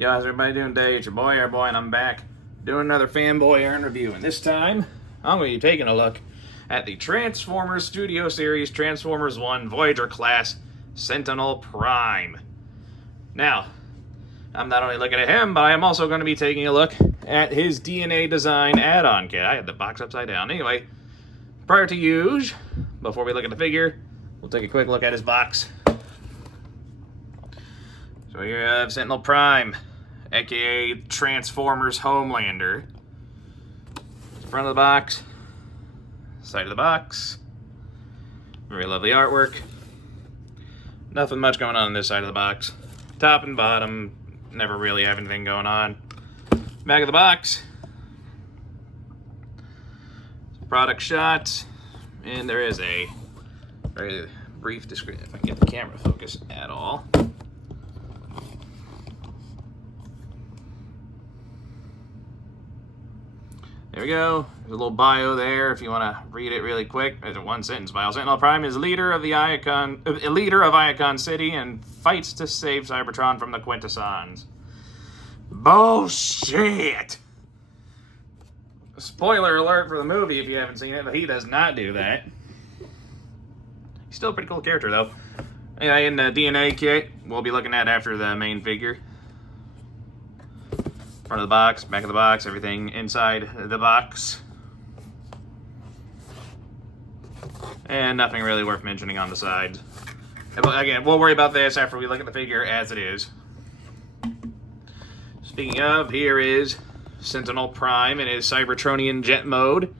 Yo, how's everybody doing today? It's your boy Airboy, and I'm back doing another fanboy Aaron review. And this time, I'm going to be taking a look at the Transformers Studio Series Transformers 1 Voyager class Sentinel Prime. Now, I'm not only looking at him, but I am also going to be taking a look at his DNA design add-on kit. I had the box upside down. Anyway, prior to use, before we look at the figure, we'll take a quick look at his box. So here you have Sentinel Prime, aka Transformers Homelander. Front of the box, side of the box, very lovely artwork. Nothing much going on this side of the box. Top and bottom, never really have anything going on. Back of the box, product shots, and there is a very brief description, if I can get the camera focus at all. There we go. There's a little bio there if you want to read it really quick. There's a one-sentence bio. Sentinel Prime is a leader of Iacon City and fights to save Cybertron from the Quintessons. Bullshit! Spoiler alert for the movie if you haven't seen it, but he does not do that. He's still a pretty cool character, though. Anyway, in the DNA kit, we'll be looking at after the main figure. Front of the box, back of the box, everything inside the box. And nothing really worth mentioning on the sides. Again, we'll worry about this after we look at the figure as it is. Speaking of, here is Sentinel Prime in his Cybertronian jet mode,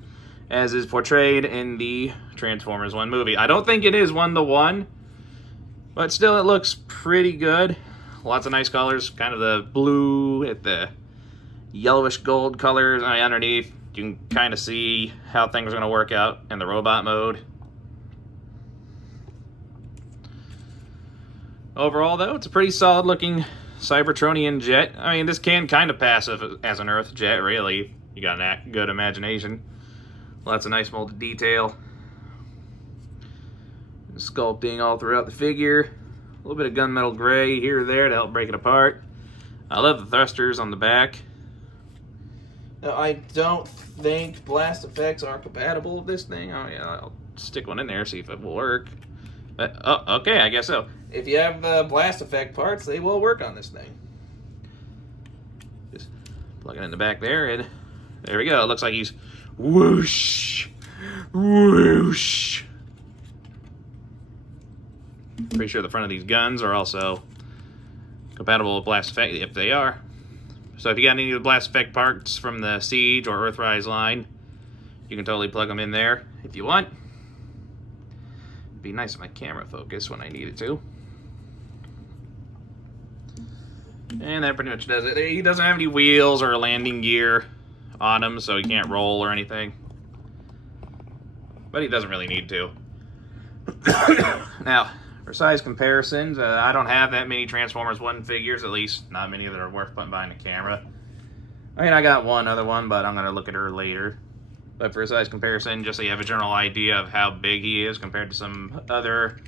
as is portrayed in the Transformers 1 movie. I don't think it is one-to-one, but still it looks pretty good. Lots of nice colors, kind of the blue at the yellowish gold colors. Underneath, you can kind of see how things are going to work out in the robot mode. Overall, though, it's a pretty solid looking Cybertronian jet. I mean, this can kind of pass as an Earth jet, really. You got a good imagination. Lots of nice molded detail. Sculpting all throughout the figure. A little bit of gunmetal gray here or there to help break it apart. I love the thrusters on the back. Now, I don't think blast effects are compatible with this thing. Oh yeah, I'll stick one in there, see if it will work. But, oh, okay, I guess so. If you have the blast effect parts, they will work on this thing. Just plug it in the back there, and there we go. It looks like he's whoosh, whoosh. Pretty sure the front of these guns are also compatible with blast effect, if they are. So if you got any of the blast effect parts from the Siege or Earthrise line, you can totally plug them in there if you want. It'd be nice if my camera focused when I need it to. And that pretty much does it. He doesn't have any wheels or landing gear on him, so he can't roll or anything. But he doesn't really need to. Now, for size comparisons, I don't have that many Transformers 1 figures, at least not many that are worth putting behind the camera. I mean, I got one other one, but I'm going to look at her later. But for a size comparison, just so you have a general idea of how big he is compared to some other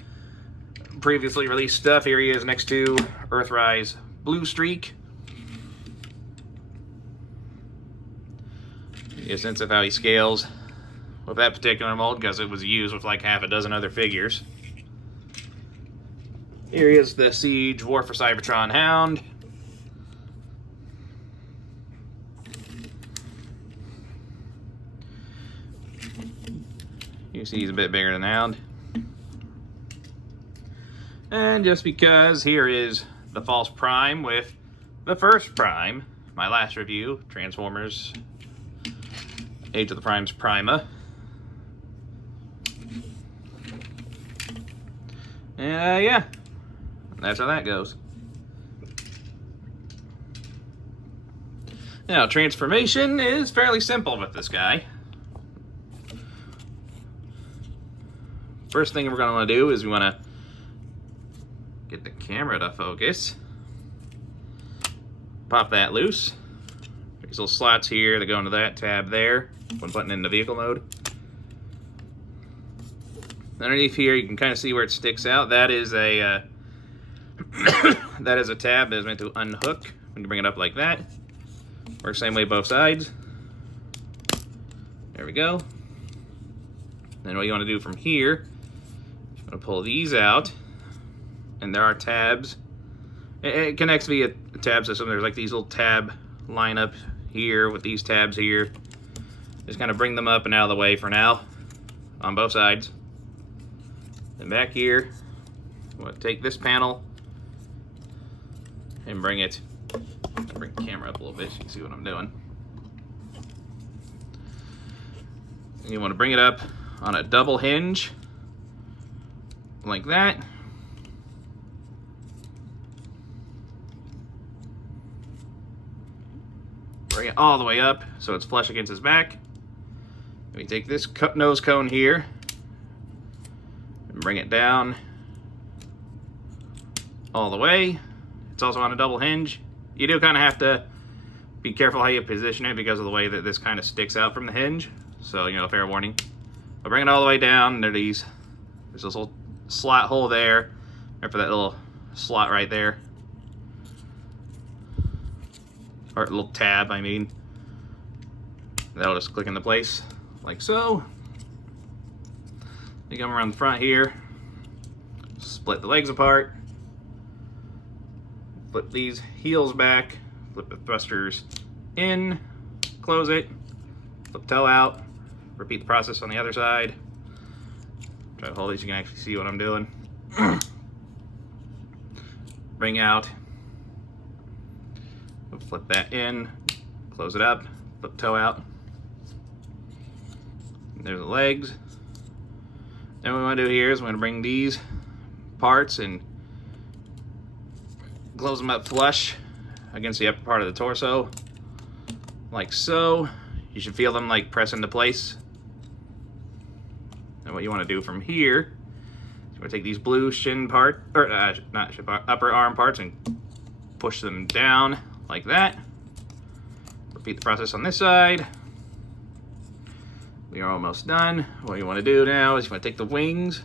previously released stuff, here he is next to Earthrise Blue Streak. Get a sense of how he scales with that particular mold, because it was used with like half a dozen other figures. Here is the Siege War for Cybertron Hound. You see he's a bit bigger than the Hound. And just because, here is the False Prime with the first Prime. My last review, Transformers Age of the Primes Prima. Yeah. That's how that goes. Now, transformation is fairly simple with this guy. First thing we're going to want to do is we want to get the camera to focus. Pop that loose. These little slots here that go into that tab there when putting in the vehicle mode. Underneath here, you can kind of see where it sticks out. That is a that is a tab that is meant to unhook When you bring it up like that, works same way both sides. There we go. Then what you want to do from here, you want to pull these out, and there are tabs. It connects via a tab system. There's like these little tab lineup here with these tabs here. Just kind of bring them up and out of the way for now on both sides. Then back here, I'm going to take this panel and bring it. I'll bring the camera up a little bit so you can see what I'm doing. And you want to bring it up on a double hinge like that. Bring it all the way up so it's flush against his back. We take this nose cone here and bring it down all the way. It's also on a double hinge. You do kind of have to be careful how you position it because of the way that this kind of sticks out from the hinge. So, you know, fair warning. I'll bring it all the way down. There's this little slot hole there. Or for that little slot right there. Or little tab, I mean. That'll just click into place like so. You come around the front here. Split the legs apart. Flip these heels back. Flip the thrusters in. Close it. Flip toe out. Repeat the process on the other side. Try to hold these so you can actually see what I'm doing. Bring out. Flip that in. Close it up. Flip toe out. There's the legs. Then what we want to do here is we're going to bring these parts and close them up flush against the upper part of the torso. Like so. You should feel them like press into place. And what you want to do from here is you want to take these blue shin part, or not shin part, upper arm parts and push them down like that. Repeat the process on this side. We are almost done. What you want to do now is you want to take the wings,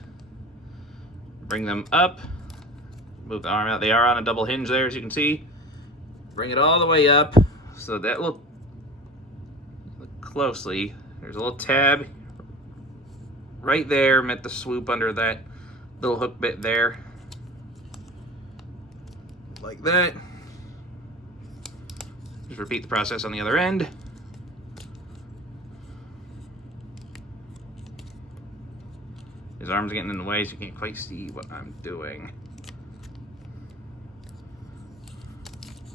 bring them up, move the arm out. They are on a double hinge there, as you can see. Bring it all the way up so that look closely. There's a little tab right there, meant to swoop under that little hook bit there. Like that. Just repeat the process on the other end. His arm's getting in the way so you can't quite see what I'm doing.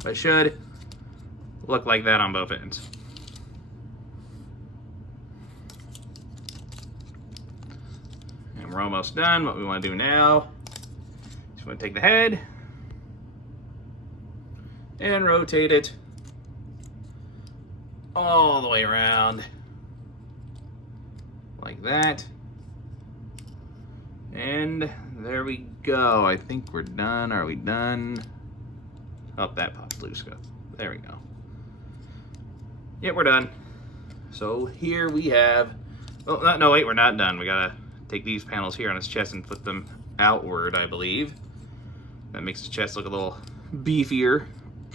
But it should look like that on both ends. And we're almost done. What we want to do now is we want to take the head and rotate it all the way around like that. And there we go. I think we're done. Are we done? Oh, that popped loose. There we go. Yep, we're done. So here we have... Oh, no, wait, we're not done. We gotta take these panels here on his chest and flip them outward, I believe. That makes his chest look a little beefier.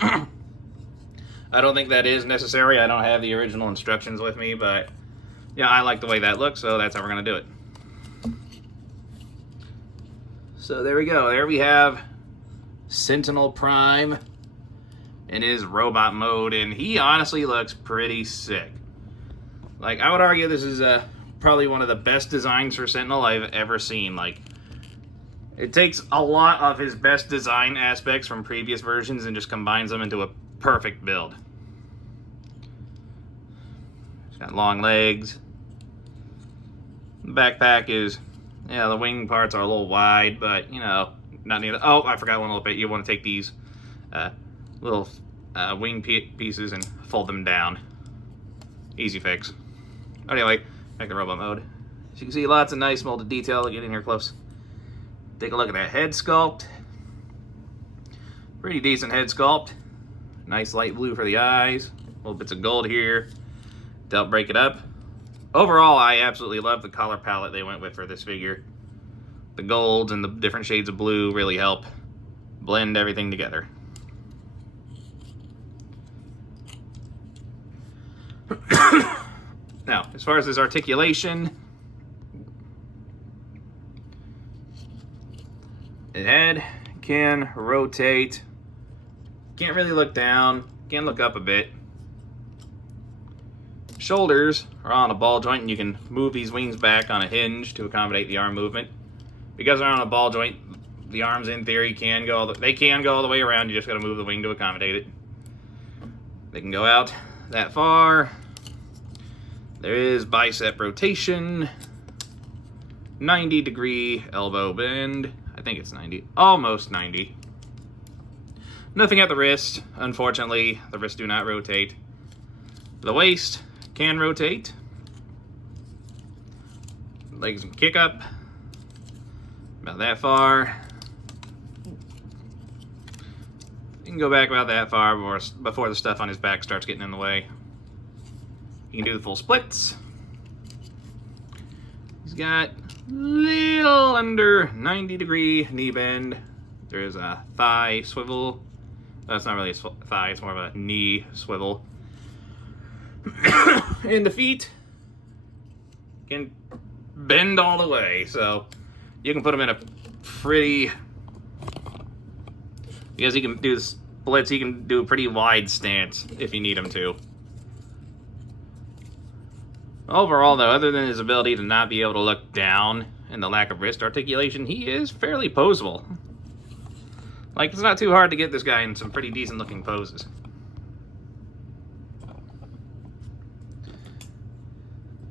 I don't think that is necessary. I don't have the original instructions with me, but yeah, I like the way that looks, so that's how we're gonna do it. So there we go. There we have Sentinel Prime in his robot mode, and he honestly looks pretty sick. Like, I would argue this is probably one of the best designs for Sentinel I've ever seen. Like, it takes a lot of his best design aspects from previous versions and just combines them into a perfect build. He's got long legs. The backpack is, yeah, the wing parts are a little wide, but, you know, not needed. Oh, I forgot one little bit. You want to take these little wing pieces and fold them down. Easy fix. Anyway, back to robot mode. As you can see, lots of nice molded detail. Get in here close. Take a look at that head sculpt. Pretty decent head sculpt. Nice light blue for the eyes. Little bits of gold here to help break it up. Overall, I absolutely love the color palette they went with for this figure. The golds and the different shades of blue really help blend everything together. Now, as far as his articulation, his head can rotate. Can't really look down. Can look up a bit. Shoulders are on a ball joint, and you can move these wings back on a hinge to accommodate the arm movement. Because they're on a ball joint, the arms, in theory, can go all the way around. You just got to move the wing to accommodate it. They can go out that far. There is bicep rotation, 90-degree elbow bend. I think it's 90, almost 90. Nothing at the wrist, unfortunately. The wrists do not rotate. The waist can rotate. Legs can kick up about that far. You can go back about that far before the stuff on his back starts getting in the way. You can do the full splits. He's got little under 90-degree knee bend. There is a thigh swivel. That's not really a thigh, it's more of a knee swivel. And the feet can bend all the way, so you can put them in a pretty... Because he can do splits, he can do a pretty wide stance if you need him to. Overall, though, other than his ability to not be able to look down and the lack of wrist articulation, he is fairly poseable. Like, it's not too hard to get this guy in some pretty decent-looking poses.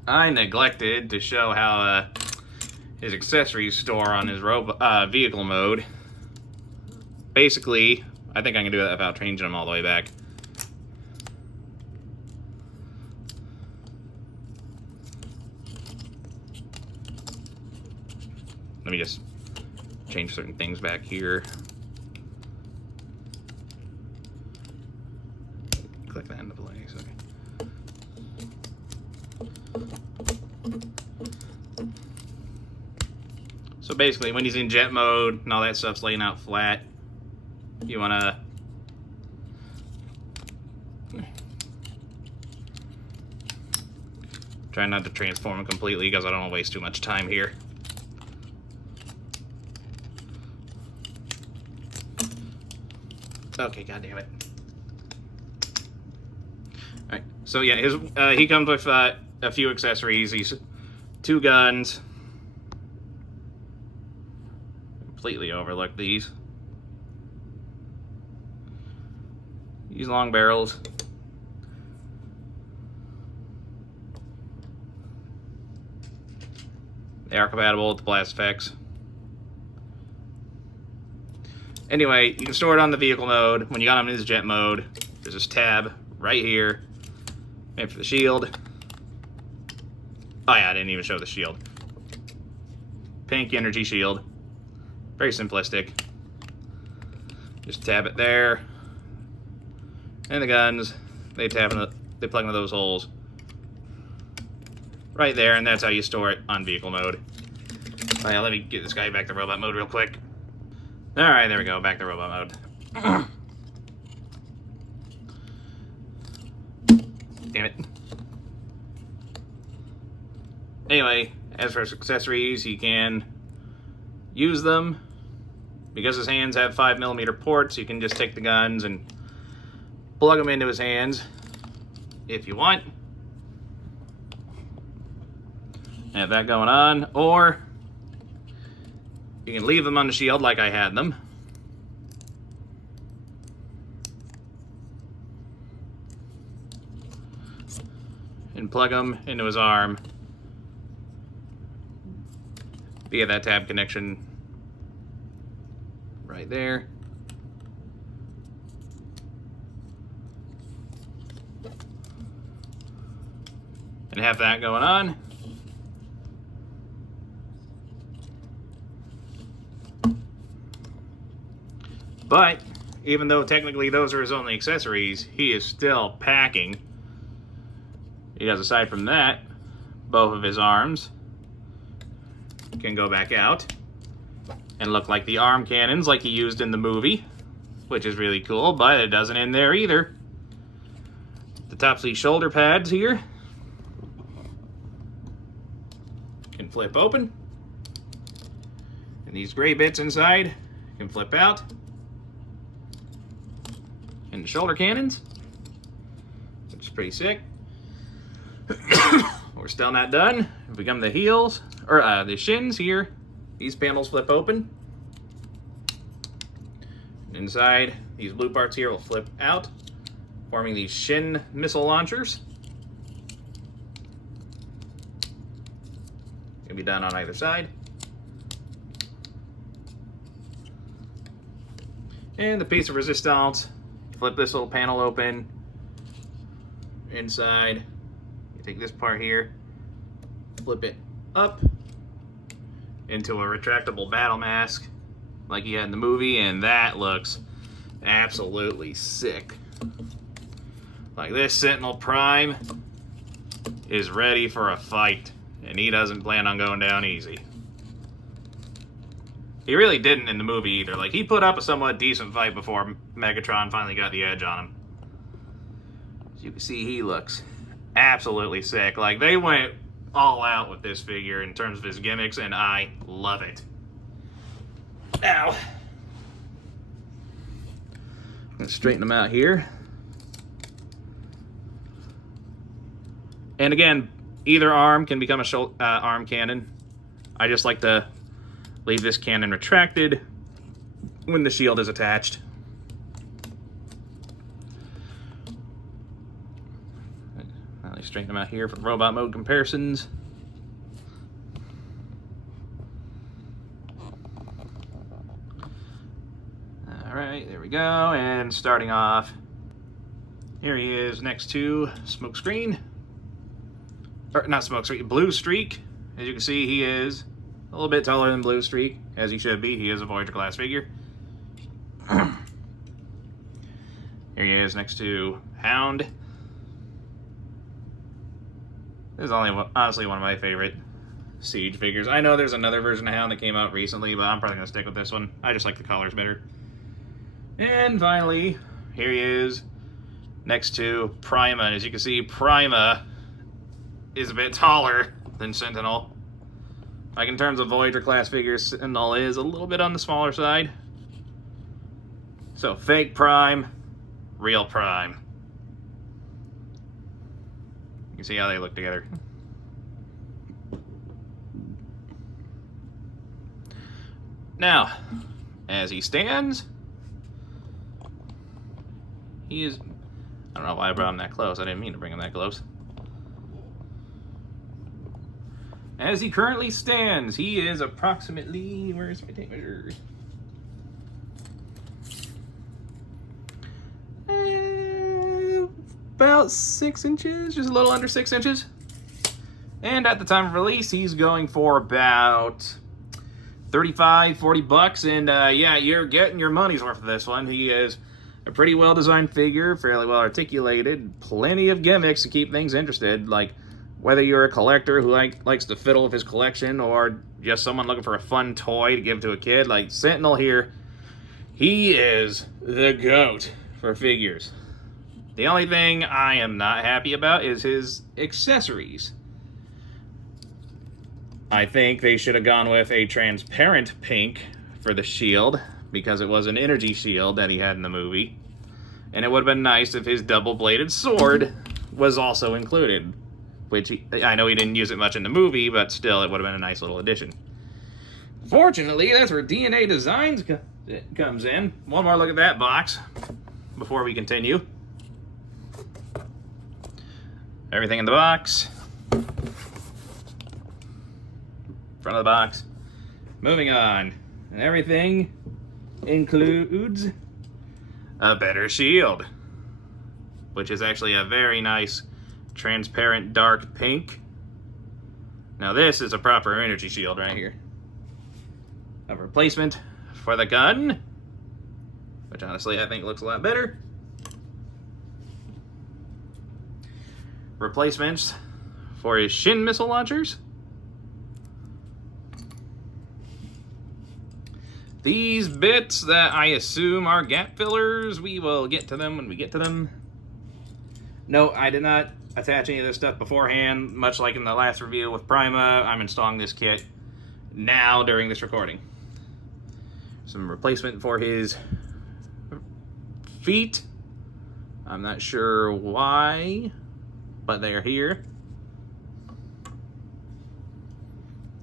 I neglected to show how his accessories store on his vehicle mode. Basically, I think I can do that without changing them all the way back. Let me just change certain things back here. Click that into place. Okay. So basically, when he's in jet mode and all that stuff's laying out flat, you want to try not to transform him completely because I don't want to waste too much time here. Okay, goddammit. Alright, so yeah, he comes with a few accessories. He's 2 guns. Completely overlooked these. These long barrels. They are compatible with the blast effects. Anyway, you can store it on the vehicle mode. When you got him in his jet mode, there's this tab right here. And for the shield. Oh yeah, I didn't even show the shield. Pink energy shield. Very simplistic. Just tab it there. And the guns, they plug into those holes. Right there, and that's how you store it on vehicle mode. Oh yeah, let me get this guy back to robot mode real quick. Alright, there we go, back to robot mode. Damn it. Anyway, as for his accessories, he can use them. Because his hands have 5mm ports, you can just take the guns and plug them into his hands if you want. Have that going on, or you can leave them on the shield like I had them. And plug them into his arm via that tab connection right there. And have that going on. But even though technically those are his only accessories, he is still packing. Because aside from that, both of his arms can go back out and look like the arm cannons like he used in the movie, which is really cool, but it doesn't end there either. The top of these shoulder pads here can flip open. And these gray bits inside can flip out. And the shoulder cannons, which is pretty sick. We're still not done. If we come to the heels, or the shins here, these panels flip open. Inside, these blue parts here will flip out, forming these shin missile launchers. Can be done on either side. And the piece of resistance, flip this little panel open. Inside, you take this part here, flip it up into a retractable battle mask like he had in the movie, and that looks absolutely sick. Like, this Sentinel Prime is ready for a fight, and he doesn't plan on going down easy. He really didn't in the movie either. Like, he put up a somewhat decent fight before Megatron finally got the edge on him. As you can see, he looks absolutely sick. Like, they went all out with this figure in terms of his gimmicks, and I love it. Now, I'm gonna straighten them out here. And again, either arm can become a arm cannon. I just like to leave this cannon retracted when the shield is attached. I'll straighten them out here for robot mode comparisons. Alright, there we go. And starting off, here he is next to Smokescreen. Or not Smokescreen, Blue Streak. As you can see, he is a little bit taller than Blue Streak, as he should be. He is a Voyager class figure. Here he is next to Hound. This is honestly one of my favorite Siege figures. I know there's another version of Hound that came out recently, but I'm probably going to stick with this one. I just like the colors better. And finally, here he is next to Prima. As you can see, Prima is a bit taller than Sentinel. Like, in terms of Voyager class figures, Sentinel is a little bit on the smaller side. So, fake Prime, real Prime. You can see how they look together. Now, as he stands, he is... I don't know why I brought him that close. I didn't mean to bring him that close. As he currently stands, he is approximately... Where's my tape measure? About 6 inches, just a little under 6 inches. And at the time of release, he's going for about 35, 40 bucks. And yeah, you're getting your money's worth of this one. He is a pretty well-designed figure, fairly well-articulated, plenty of gimmicks to keep things interested. Like, whether you're a collector who likes to fiddle with his collection, or just someone looking for a fun toy to give to a kid, like Sentinel here, he is the GOAT for figures. The only thing I am not happy about is his accessories. I think they should have gone with a transparent pink for the shield, because it was an energy shield that he had in the movie. And it would have been nice if his double-bladed sword was also included. Which, I know he didn't use it much in the movie, but still, it would have been a nice little addition. Fortunately, that's where DNA Designs comes in. One more look at that box before we continue. Everything in the box. Front of the box. Moving on. And everything includes a better shield, which is actually a very nice transparent dark pink. Now this is a proper energy shield right here. A replacement for the gun, which honestly I think looks a lot better. Replacements for his shin missile launchers. These bits that I assume are gap fillers, we will get to them when we get to them. No, I did not attach any of this stuff beforehand. Much like in the last review with Prima, I'm installing this kit now during this recording. Some replacement for his feet. I'm not sure why, but they are here.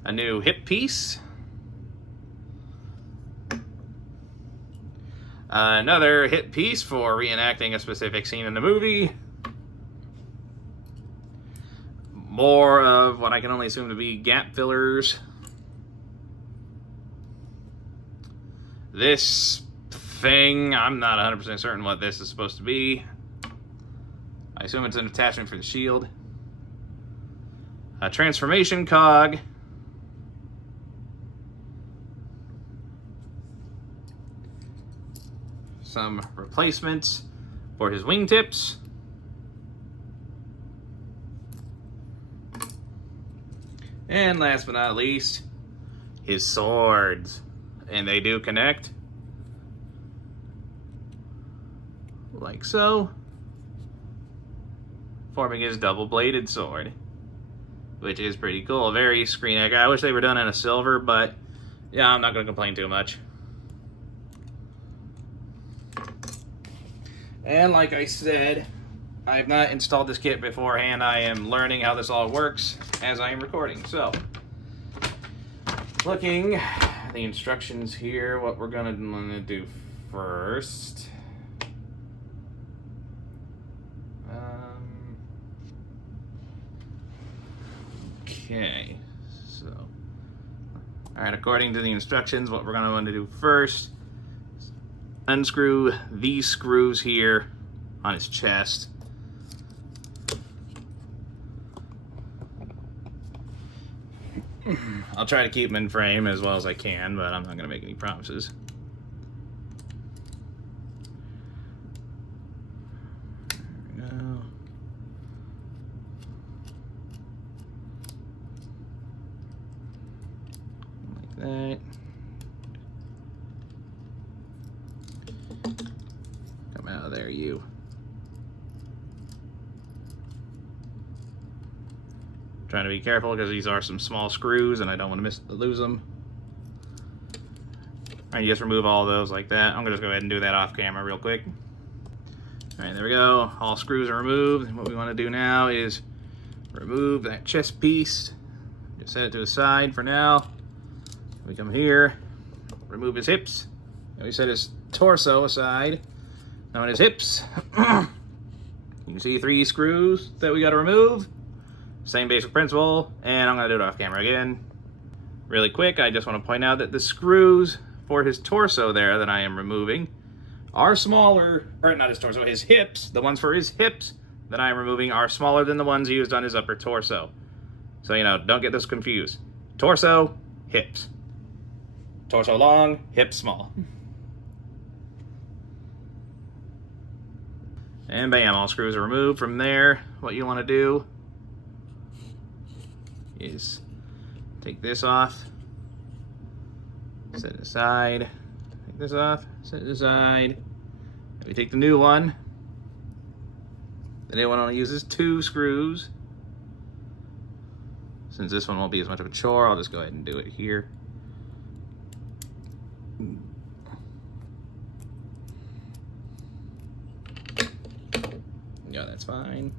A new hip piece. Another hip piece for reenacting a specific scene in the movie. More of what I can only assume to be gap fillers. This thing, I'm not 100% certain what this is supposed to be. I assume it's an attachment for the shield. A transformation cog. Some replacements for his wingtips. And last but not least, his swords. And they do connect. Like so. Forming his double-bladed sword. Which is pretty cool. Very screen accurate. I wish they were done in a silver, but yeah, I'm not going to complain too much. And like I said, I have not installed this kit beforehand. I am learning how this all works as I am recording. So, looking at the instructions here, what we're going to do first. Okay, so, all right, according to the instructions, what we're going to want to do first, unscrew these screws here on his chest. I'll try to keep them in frame as well as I can, but I'm not going to make any promises. There we go. Like that. Come out of there, you. Trying to be careful because these are some small screws and I don't want to lose them. Alright, you just remove all of those like that. I'm going to just go ahead and do that off camera real quick. Alright, there we go. All screws are removed. And what we want to do now is remove that chest piece. Just set it to the side for now. We come here, remove his hips. And we set his torso aside. Now on his hips, you can see 3 screws that we got to remove. Same basic principle, and I'm going to do it off camera again. Really quick, I just want to point out that the screws for his torso there that I am removing are smaller, or not his torso, his hips. The ones for his hips that I am removing are smaller than the ones used on his upper torso. So, you know, don't get this confused. Torso, hips. Torso long, hips small. And bam, all screws are removed. From there, what you want to do is take this off, set it aside, take this off, set it aside, and we take the new one. The new one only uses 2 screws. Since this one won't be as much of a chore, I'll just go ahead and do it here. Yeah, that's fine.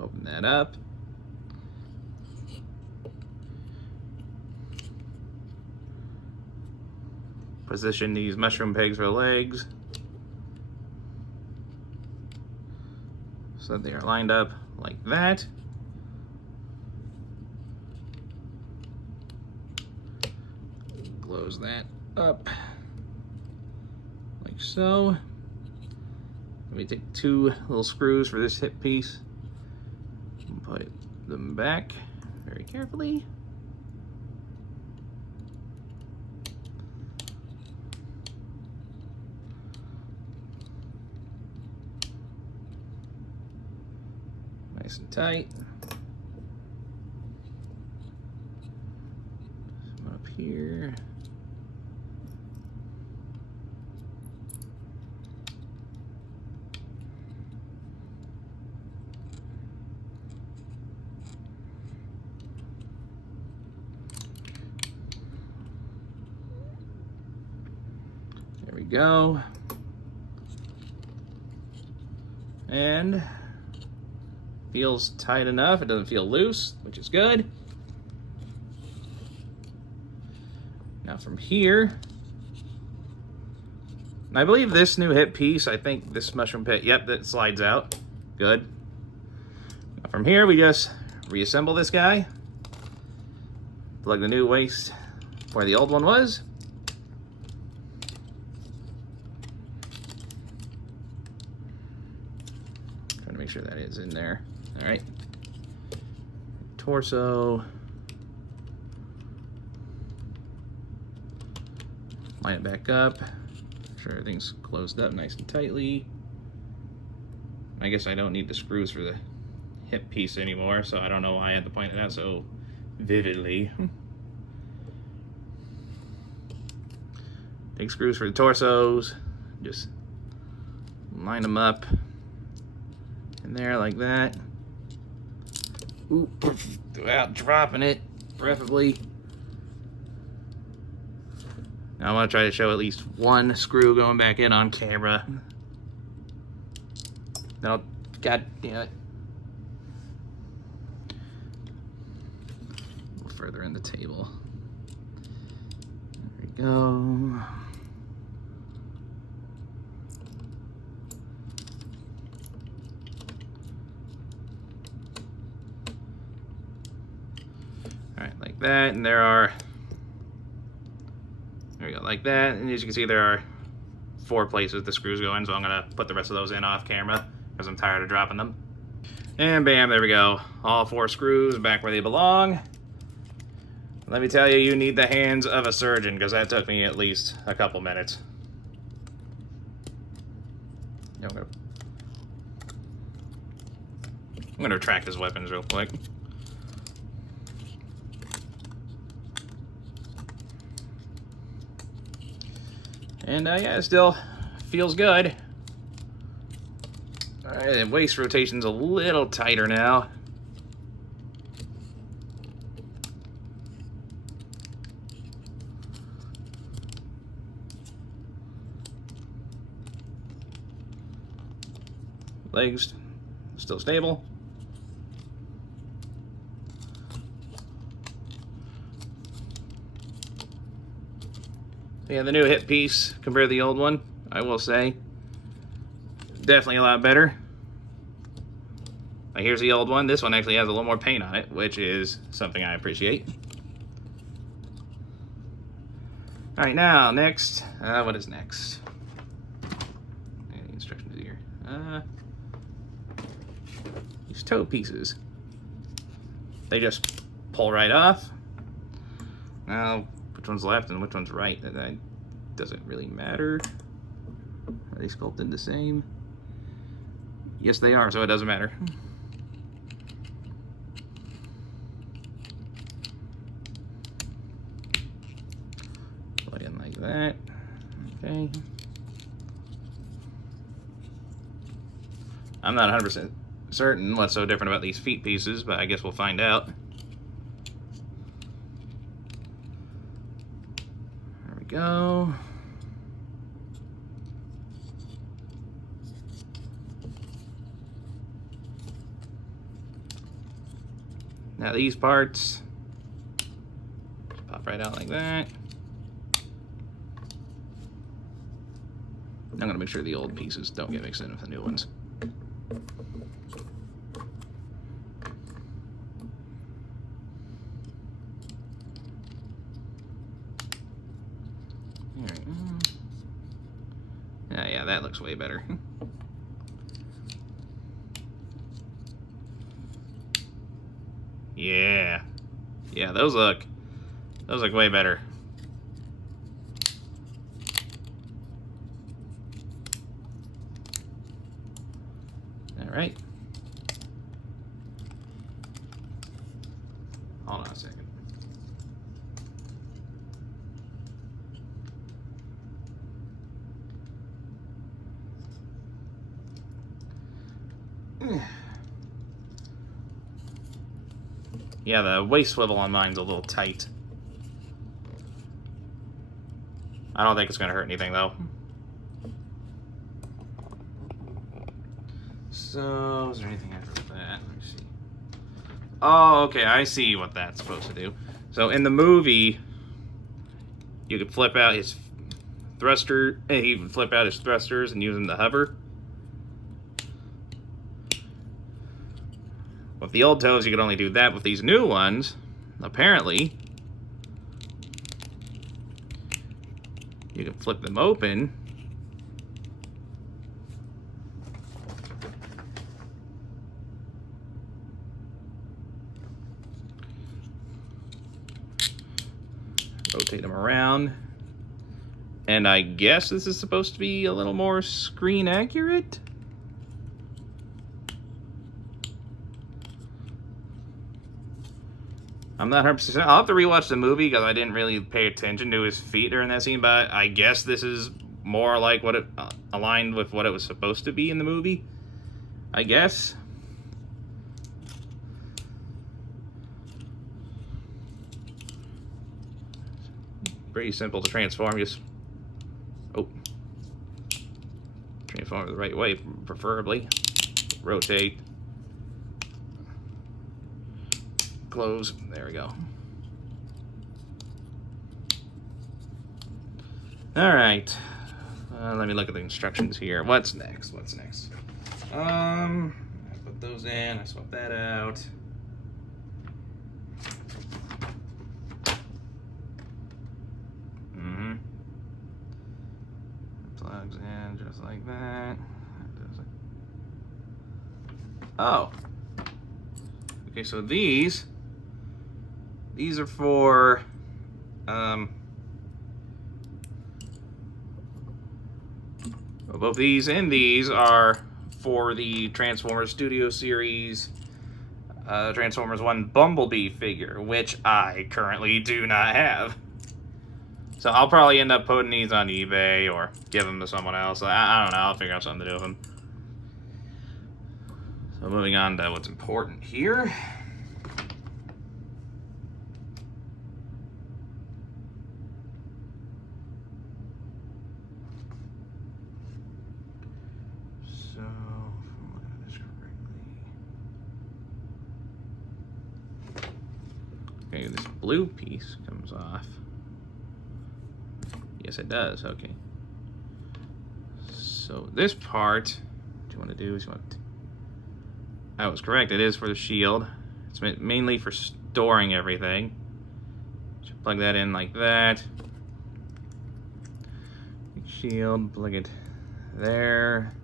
Open that up. Position these mushroom pegs for the legs so that they are lined up like that. Close that up like so. Let me take 2 little screws for this hip piece and put them back very carefully. Nice and tight. up here. There we go. And feels tight enough. It doesn't feel loose, which is good. Now from here, I believe this new hip piece, I think this mushroom pit, yep, that slides out. Good. Now from here, we just reassemble this guy. Plug the new waste where the old one was. Trying to make sure that is in there. All right. Torso. Line it back up. Make sure everything's closed up nice and tightly. I guess I don't need the screws for the hip piece anymore, so I don't know why I had to point it out so vividly. Take screws for the torsos. Just line them up in there like that. Ooh, without dropping it, preferably. Now I want to try to show at least one screw going back in on camera. No, god damn it. A little further in the table. There we go. Alright, like that, and there we go, like that, and as you can see there are 4 places the screws go in, so I'm gonna put the rest of those in off camera because I'm tired of dropping them. And bam, there we go. All 4 screws back where they belong. Let me tell you, you need the hands of a surgeon because that took me at least a couple minutes. I'm gonna retract his weapons real quick. And yeah, it still feels good. All right, and waist rotation's a little tighter now. Legs still stable. Yeah, the new hip piece compared to the old one, I will say, definitely a lot better. Now here's the old one. This one actually has a little more paint on it, which is something I appreciate. All right, now next, what is next? Any instructions here? These toe pieces. They just pull right off. Now, which one's left and which one's right? That doesn't really matter. Are they sculpted the same? Yes, they are, so it doesn't matter. Plug in like that. Okay. I'm not 100% certain what's so different about these feet pieces, but I guess we'll find out. There we go. Now these parts pop right out like that. I'm gonna make sure the old pieces don't get mixed in with the new ones. Yeah, that looks way better. Yeah. Yeah, those look way better. All right. Hold on a second. Yeah, the waist swivel on mine's a little tight. I don't think it's going to hurt anything, though. So, is there anything after that? Let me see. Oh, okay, I see what that's supposed to do. So, in the movie, you could flip out his thruster, he would flip out his thrusters and use them to hover. With the old toes, you could only do that. With these new ones, apparently, you can flip them open. Rotate them around. And I guess this is supposed to be a little more screen accurate? I'm not 100%. I'll have to rewatch the movie because I didn't really pay attention to his feet during that scene, but I guess this is more like what it aligned with what it was supposed to be in the movie. I guess. Pretty simple to transform. Just transform it the right way, preferably. Rotate. Close. There we go. All right. Let me look at the instructions here. What's next? What's next? I put those in. I swap that out. Plugs in just like that. Oh. Okay, so these are for both these and these are for the Transformers Studio Series Transformers 1 Bumblebee figure, which I currently do not have. So I'll probably end up putting these on eBay or give them to someone else. I don't know. I'll figure out something to do with them. So moving on to what's important here. So, if I'm looking at this correctly. Okay, this blue piece comes off. Yes, it does. Okay. So this part, what you want to do is you want to... I was correct. It is for the shield. It's mainly for storing everything. So plug that in like that. Shield, plug it there.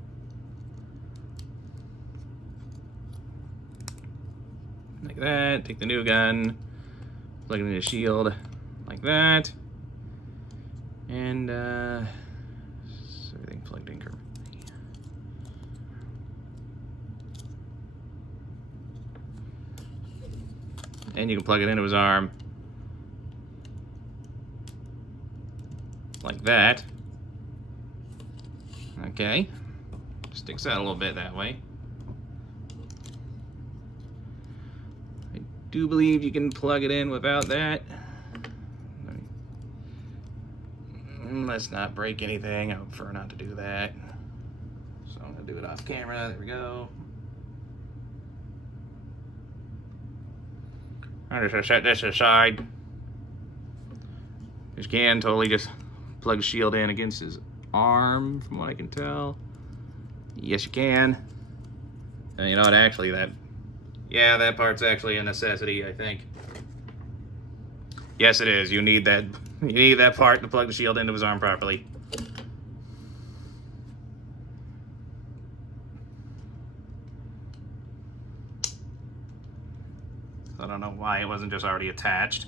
Like that. Take the new gun, plug it in the shield like that. And everything plugged in correctly. And you can plug it into his arm like that. Okay. Sticks out a little bit that way. I do believe you can plug it in without that. Let's not break anything. I prefer not to do that. So I'm going to do it off camera. There we go. I'm just going to set this aside. You can totally just plug the shield in against his arm, from what I can tell. Yes, you can. And you know what? Actually, that part's actually a necessity, I think. Yes, it is. You need that. You need that part to plug the shield into his arm properly. I don't know why it wasn't just already attached.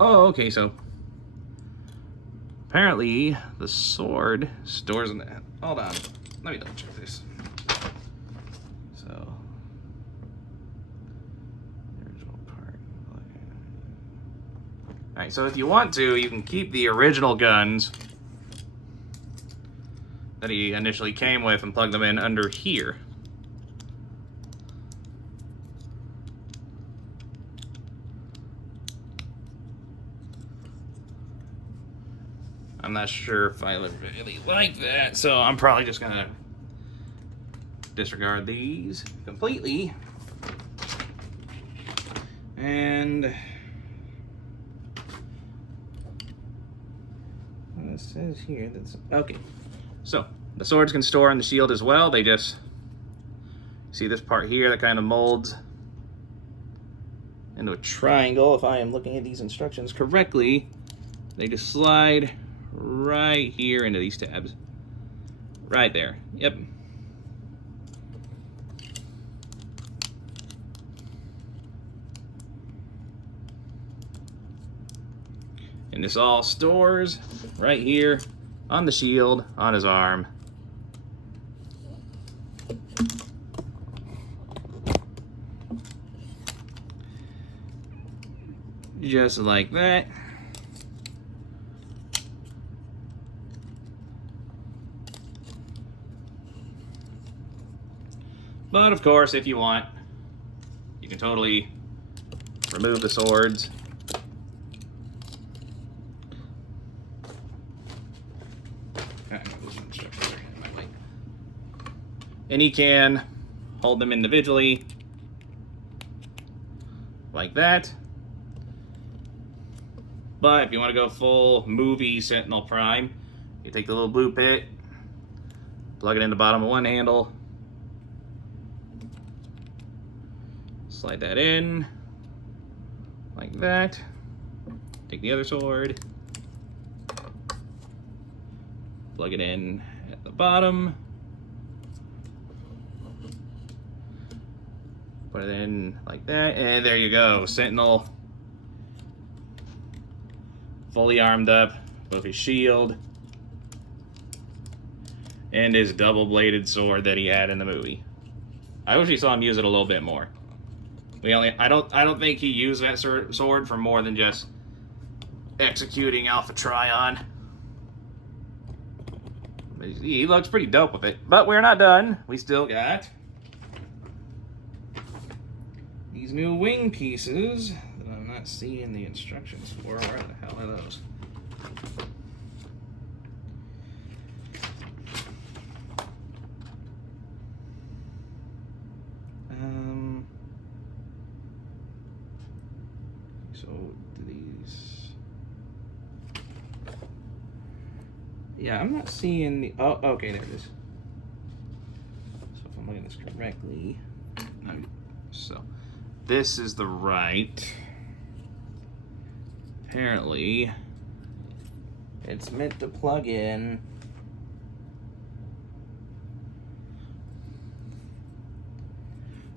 Oh, okay, so apparently the sword stores in that. Hold on. Let me double check this. So alright, so if you want to, you can keep the original guns that he initially came with and plug them in under here. I'm not sure if I really like that, so I'm probably just gonna disregard these completely. And it says here that's okay. So the swords can store on the shield as well. They just see this part here that kind of molds into a triangle. If I am looking at these instructions correctly, they just slide right here into these tabs. Right there. Yep. And this all stores right here on the shield, on his arm. Just like that. But of course, if you want, you can totally remove the swords. And he can hold them individually like that. But if you want to go full movie Sentinel Prime, you take the little blue pit, plug it in the bottom of one handle, slide that in like that, take the other sword, plug it in at the bottom, put it in like that, and there you go. Sentinel, fully armed up, both his shield and his double-bladed sword that he had in the movie. I wish we saw him use it a little bit more. I don't think he used that sword for more than just executing Alpha Trion. He looks pretty dope with it, but we're not done. We still got these new wing pieces that I'm not seeing the instructions for. Where the hell are those? So do these? Yeah, I'm not seeing the. Oh, okay, there it is. So if I'm looking at this correctly, so this is the right. Apparently, it's meant to plug in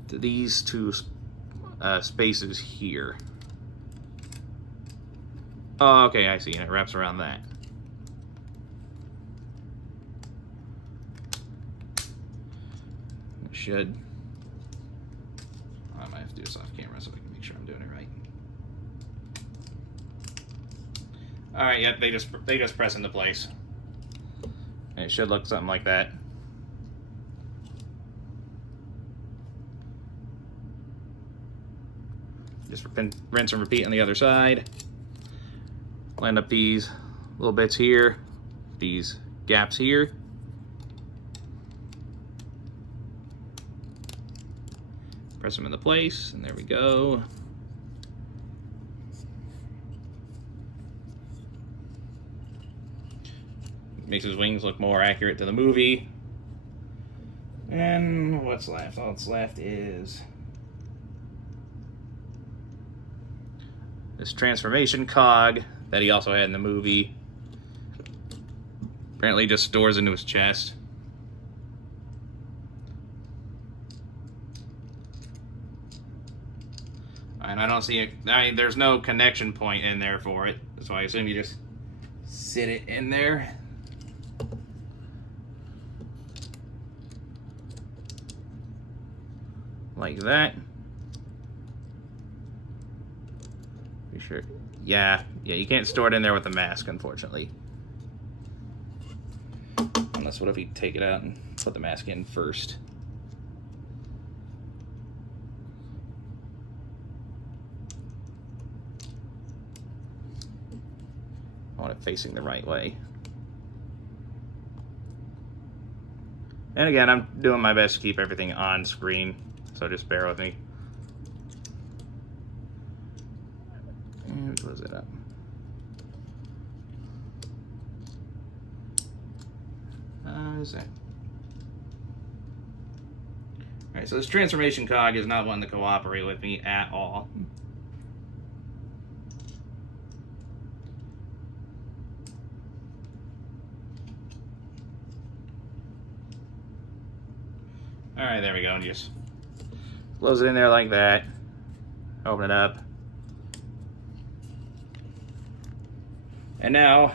to these two spaces here. Oh, okay, I see. And it wraps around that. It should. I might have to do this off camera so I can make sure I'm doing it right. All right, yep, they just press into place. And it should look something like that. Just rinse and repeat on the other side. Line up these little bits here, these gaps here. Press them into place, and there we go. Makes his wings look more accurate to the movie. And what's left? All that's left is this transformation cog that he also had in the movie. Apparently just stores into his chest. And I don't see it. I mean, there's no connection point in there for it. So I assume you just sit it in there. Like that. Be sure. Yeah, you can't store it in there with the mask, unfortunately. Unless, what if you take it out and put the mask in first? I want it facing the right way. And again, I'm doing my best to keep everything on screen, so just bear with me. And close it up. Is that? Alright, so this transformation cog is not wanting to cooperate with me at all. Alright, there we go. And just close it in there like that. Open it up. And now,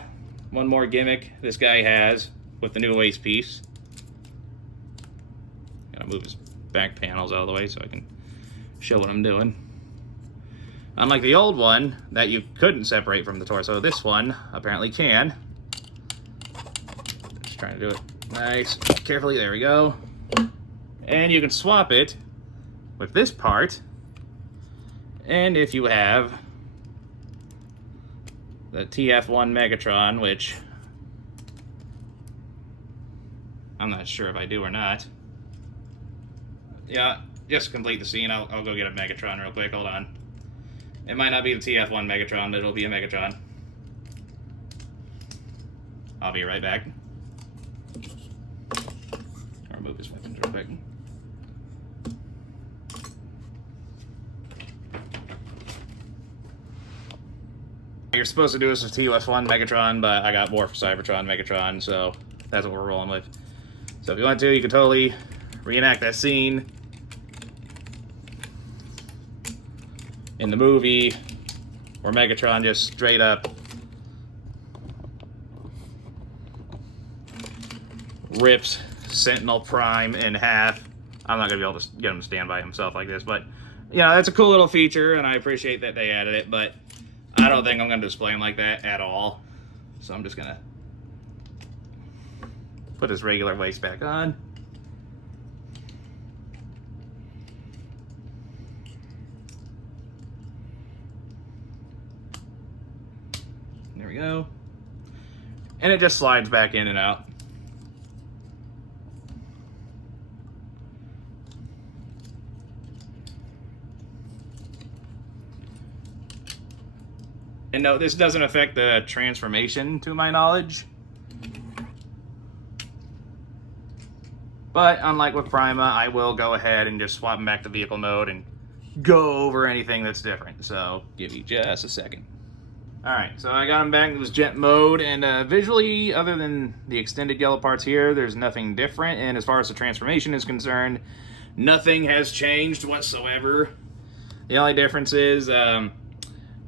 one more gimmick this guy has with the new waist piece. Gotta move his back panels out of the way so I can show what I'm doing. Unlike the old one that you couldn't separate from the torso, this one apparently can. Just trying to do it nice, carefully. There we go. And you can swap it with this part. And if you have the TF1 Megatron, which I'm not sure if I do or not. Yeah, just to complete the scene, I'll go get a Megatron real quick. Hold on. It might not be the TF1 Megatron, but it'll be a Megatron. I'll be right back. I'll remove his weapons real quick. You're supposed to do this with TF1 Megatron, but I got more for Cybertron Megatron, so that's what we're rolling with. So if you want to, you can totally reenact that scene in the movie where Megatron just straight up rips Sentinel Prime in half. I'm not going to be able to get him to stand by himself like this, but you know, that's a cool little feature, and I appreciate that they added it, but I don't think I'm going to display him like that at all. So I'm just going to put his regular waist back on. There we go. And it just slides back in and out. And no, this doesn't affect the transformation to my knowledge. But unlike with Prima, I will go ahead and just swap them back to vehicle mode and go over anything that's different. So give me just a second. Alright, so I got them back to this jet mode, and visually, other than the extended yellow parts here, there's nothing different. And as far as the transformation is concerned, nothing has changed whatsoever. The only difference is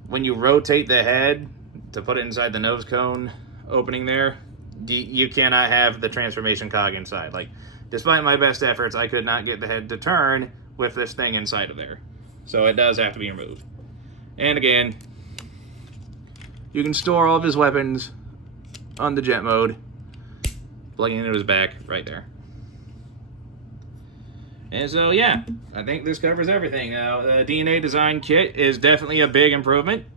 when you rotate the head to put it inside the nose cone opening there, you cannot have the transformation cog inside. Like, despite my best efforts, I could not get the head to turn with this thing inside of there. So it does have to be removed. And again, you can store all of his weapons on the jet mode, plugging into his back right there. And so, yeah, I think this covers everything. Now, the DNA design kit is definitely a big improvement.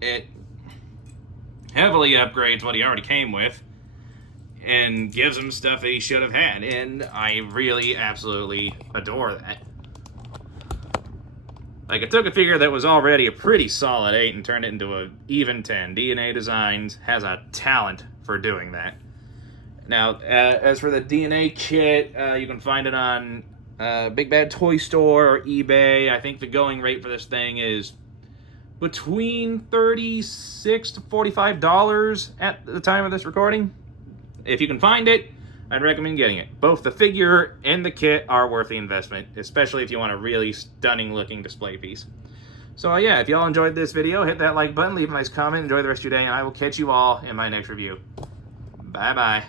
It heavily upgrades what he already came with and gives him stuff that he should have had, and I really absolutely adore that. Like, it took a figure that was already a pretty solid 8 and turned it into an even 10. DNA Designs has a talent for doing that. Now, as for the DNA kit, you can find it on Big Bad Toy Store or eBay. I think the going rate for this thing is between $36 to $45 at the time of this recording. If you can find it, I'd recommend getting it. Both the figure and the kit are worth the investment, especially if you want a really stunning looking display piece. So yeah, if y'all enjoyed this video, hit that like button, leave a nice comment, enjoy the rest of your day, and I will catch you all in my next review. Bye-bye.